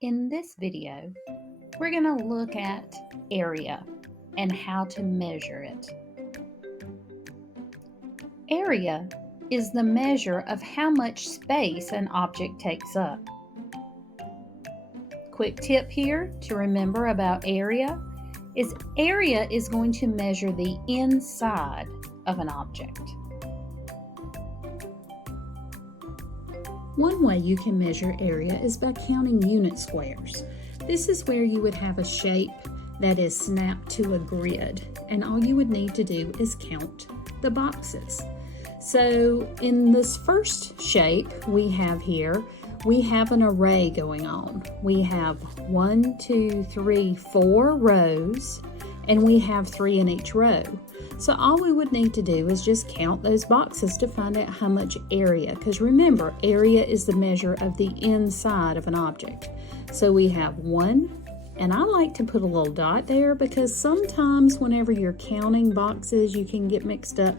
In this video, we're going to look at area and how to measure it. Area is the measure of how much space an object takes up. Quick tip here to remember about area is going to measure the inside of an object. One way you can measure area is by counting unit squares. This is where you would have a shape that is snapped to a grid, and all you would need to do is count the boxes. So in this first shape we have here, we have an array going on. We have 1, 2, 3, 4 rows, and we have 3 in each row. So all we would need to do is just count those boxes to find out how much area, because remember, area is the measure of the inside of an object. So we have 1, and I like to put a little dot there because sometimes whenever you're counting boxes, you can get mixed up.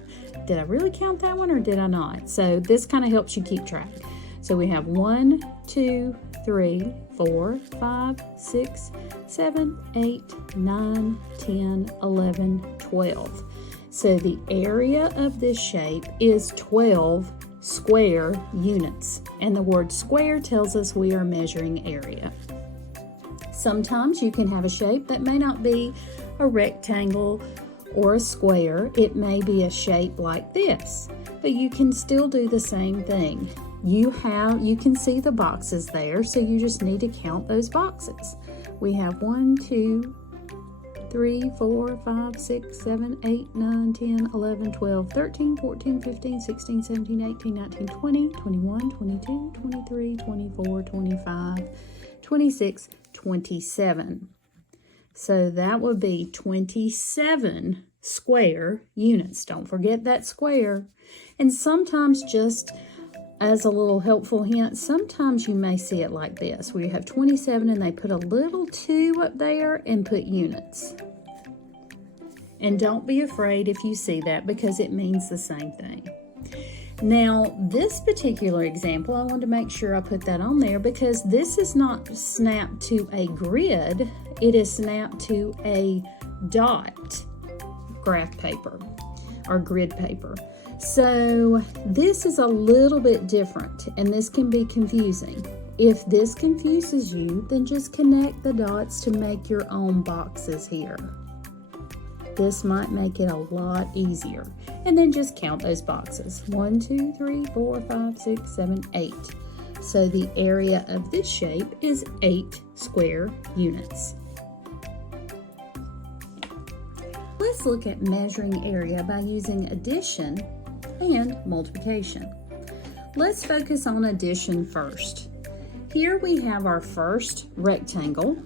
Did I really count that one or did I not? So this kind of helps you keep track. So we have 1, 2, 3, 4, 5, 6, 7, 8, 9, 10, 11, 12. So the area of this shape is 12 square units, and the word square tells us we are measuring area. Sometimes you can have a shape that may not be a rectangle or a square. It may be a shape like this, but you can still do the same thing. You can see the boxes there, so you just need to count those boxes. We have 1, 2, 3, 4, 5, 6, 7, 8, 9, 10, 11, 12, 13, 14, 15, 16, 17, 18, 19, 20, 21, 22, 23, 24, 25, 26, 27. So that would be 27 square units. Don't forget that square. And sometimes, just as a little helpful hint, sometimes you may see it like this, where you have 27 and they put a little 2 up there and put units. And don't be afraid if you see that, because it means the same thing. Now, this particular example, I wanted to make sure I put that on there because this is not snapped to a grid, it is snapped to a dot graph paper or grid paper. So this is a little bit different, and this can be confusing. If this confuses you, then just connect the dots to make your own boxes here. This might make it a lot easier. And then just count those boxes. 1, 2, 3, 4, 5, 6, 7, 8. So the area of this shape is 8 square units. Let's look at measuring area by using addition and multiplication. Let's focus on addition first. Here we have our first rectangle,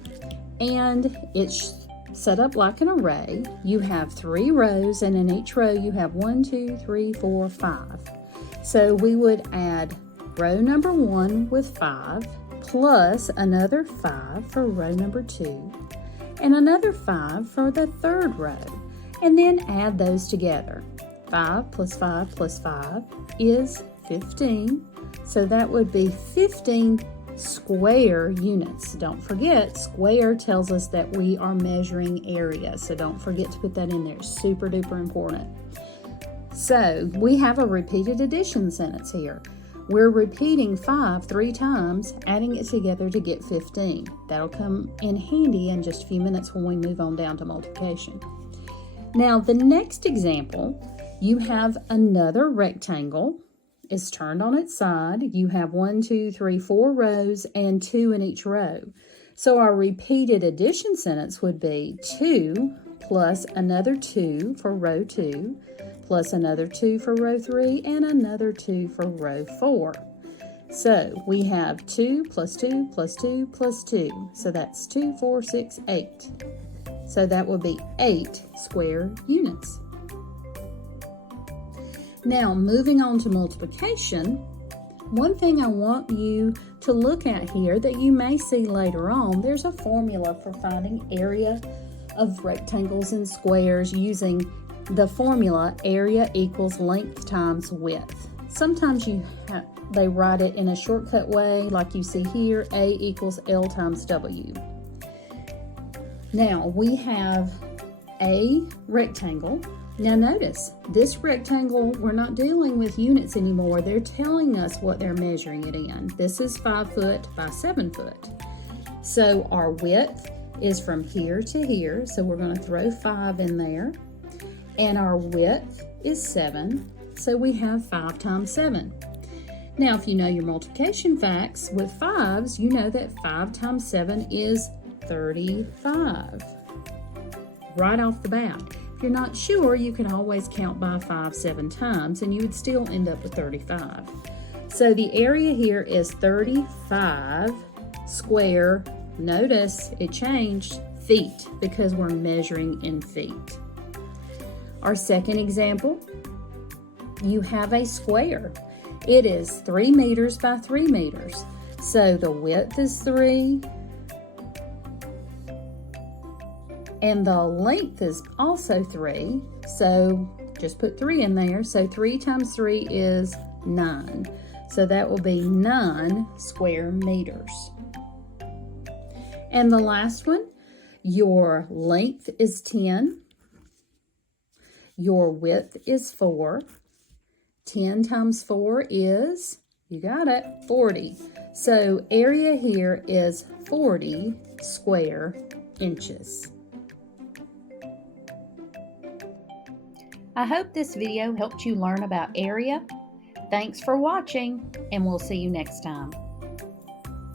and it's set up like an array. You have 3 rows, and in each row you have 1, 2, 3, 4, 5. So we would add row number 1 with 5 plus another 5 for row number 2 and another 5 for the third row, and then add those together. 5 plus 5 plus 5 is 15. So that would be 15 square units. Don't forget, square tells us that we are measuring area. So don't forget to put that in there. Super duper important. So we have a repeated addition sentence here. We're repeating 5 3 times, adding it together to get 15. That'll come in handy in just a few minutes when we move on down to multiplication. Now the next example, you have another rectangle. It's turned on its side. You have 1, 2, 3, 4 rows and 2 in each row. So our repeated addition sentence would be 2 plus another 2 for row 2, plus another 2 for row 3, and another 2 for row 4. So we have 2 plus 2 plus 2 plus 2. So that's 2, 4, 6, 8. So that would be 8 square units. Now, moving on to multiplication, one thing I want you to look at here that you may see later on, there's a formula for finding area of rectangles and squares using the formula area equals length times width. Sometimes they write it in a shortcut way, like you see here, A equals L times W. Now we have a rectangle. Now notice, this rectangle, we're not dealing with units anymore. They're telling us what they're measuring it in. This is 5 foot by 7 foot. So our width is from here to here, so we're going to throw 5 in there. And our width is 7, so we have 5 times 7. Now if you know your multiplication facts with 5s, you know that 5 times 7 is 35. Right off the bat. If you're not sure, you can always count by 5 7 times and you would still end up with 35. So the area here is 35 square. Notice it changed feet because we're measuring in feet. Our second example, you have a square. It is 3 meters by 3 meters. So the width is 3 and the length is also 3. So just put 3 in there. So 3 times 3 is 9. So that will be 9 square meters. And the last one, your length is 10. Your width is 4. 10 times 4 is, you got it, 40. So area here is 40 square inches. I hope this video helped you learn about area. Thanks for watching, and we'll see you next time.